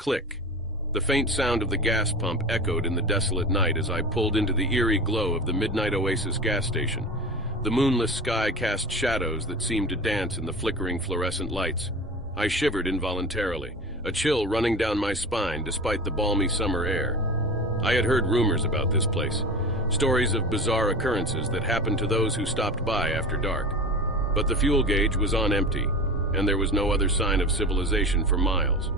Click. The faint sound of the gas pump echoed in the desolate night as I pulled into the eerie glow of the Midnight Oasis gas station. The moonless sky cast shadows that seemed to dance in the flickering fluorescent lights. I shivered involuntarily, a chill running down my spine despite the balmy summer air. I had heard rumors about this place, stories of bizarre occurrences that happened to those who stopped by after dark. But the fuel gauge was on empty, and there was no other sign of civilization for miles.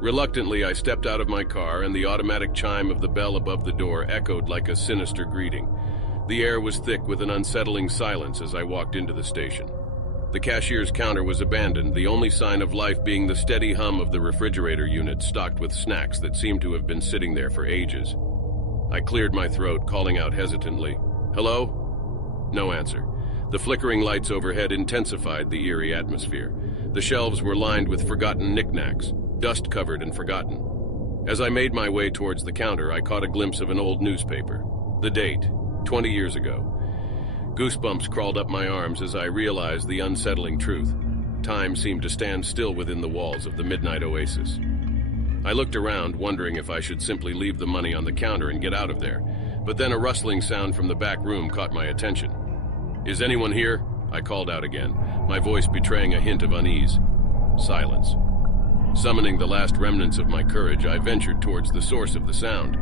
Reluctantly, I stepped out of my car, and the automatic chime of the bell above the door echoed like a sinister greeting. The air was thick with an unsettling silence as I walked into the station. The cashier's counter was abandoned, the only sign of life being the steady hum of the refrigerator unit stocked with snacks that seemed to have been sitting there for ages. I cleared my throat, calling out hesitantly, "Hello?" No answer. The flickering lights overhead intensified the eerie atmosphere. The shelves were lined with forgotten knickknacks, dust-covered and forgotten. As I made my way towards the counter, I caught a glimpse of an old newspaper. The date, 20 years ago. Goosebumps crawled up my arms as I realized the unsettling truth. Time seemed to stand still within the walls of the Midnight Oasis. I looked around, wondering if I should simply leave the money on the counter and get out of there, but then a rustling sound from the back room caught my attention. "Is anyone here?" I called out again, my voice betraying a hint of unease. Silence. Summoning the last remnants of my courage, I ventured towards the source of the sound.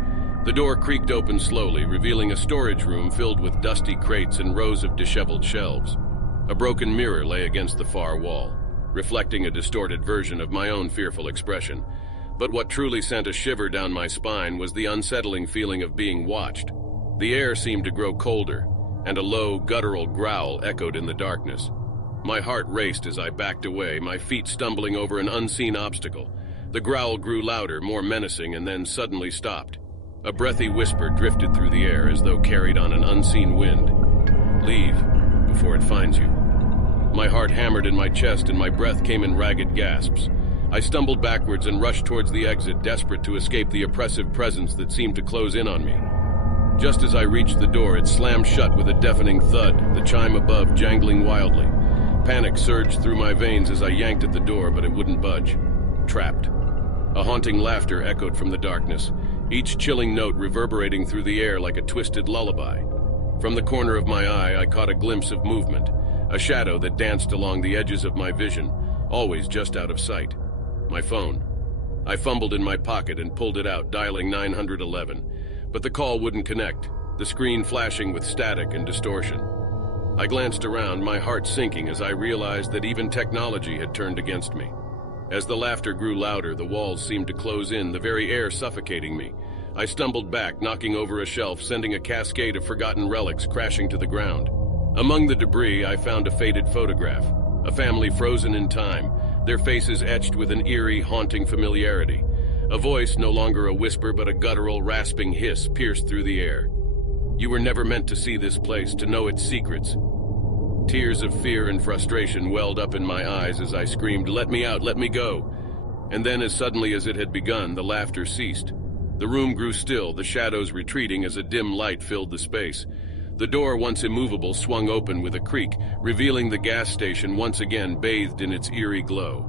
The door creaked open slowly, revealing a storage room filled with dusty crates and rows of disheveled shelves. A broken mirror lay against the far wall, reflecting a distorted version of my own fearful expression. But what truly sent a shiver down my spine was the unsettling feeling of being watched. The air seemed to grow colder, and a low, guttural growl echoed in the darkness. My heart raced as I backed away, my feet stumbling over an unseen obstacle. The growl grew louder, more menacing, and then suddenly stopped. A breathy whisper drifted through the air as though carried on an unseen wind. "Leave, before it finds you." My heart hammered in my chest and my breath came in ragged gasps. I stumbled backwards and rushed towards the exit, desperate to escape the oppressive presence that seemed to close in on me. Just as I reached the door, it slammed shut with a deafening thud, the chime above jangling wildly. Panic surged through my veins as I yanked at the door, but it wouldn't budge. Trapped. A haunting laughter echoed from the darkness, each chilling note reverberating through the air like a twisted lullaby. From the corner of my eye, I caught a glimpse of movement, a shadow that danced along the edges of my vision, always just out of sight. My phone. I fumbled in my pocket and pulled it out, dialing 911. But the call wouldn't connect, the screen flashing with static and distortion. I glanced around, my heart sinking as I realized that even technology had turned against me. As the laughter grew louder, the walls seemed to close in, the very air suffocating me. I stumbled back, knocking over a shelf, sending a cascade of forgotten relics crashing to the ground. Among the debris, I found a faded photograph, a family frozen in time, their faces etched with an eerie, haunting familiarity. A voice, no longer a whisper but a guttural, rasping hiss, pierced through the air. "You were never meant to see this place, to know its secrets." Tears of fear and frustration welled up in my eyes as I screamed, "Let me out, let me go!" And then, as suddenly as it had begun, the laughter ceased. The room grew still, the shadows retreating as a dim light filled the space. The door, once immovable, swung open with a creak, revealing the gas station once again bathed in its eerie glow.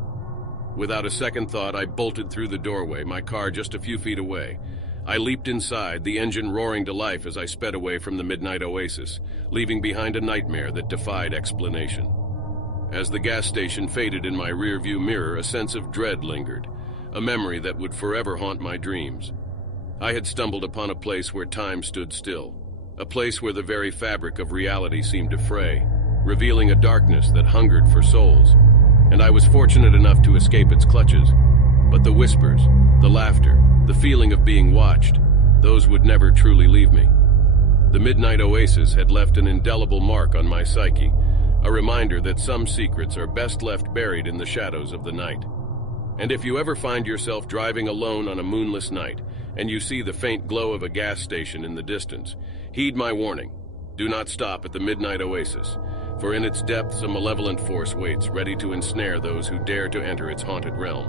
Without a second thought, I bolted through the doorway, my car just a few feet away. I leaped inside, the engine roaring to life as I sped away from the Midnight Oasis, leaving behind a nightmare that defied explanation. As the gas station faded in my rearview mirror, a sense of dread lingered, a memory that would forever haunt my dreams. I had stumbled upon a place where time stood still, a place where the very fabric of reality seemed to fray, revealing a darkness that hungered for souls. And I was fortunate enough to escape its clutches. But the whispers, the laughter, the feeling of being watched, those would never truly leave me. The Midnight Oasis had left an indelible mark on my psyche, a reminder that some secrets are best left buried in the shadows of the night. And if you ever find yourself driving alone on a moonless night, and you see the faint glow of a gas station in the distance, heed my warning. Do not stop at the Midnight Oasis, for in its depths a malevolent force waits, ready to ensnare those who dare to enter its haunted realm.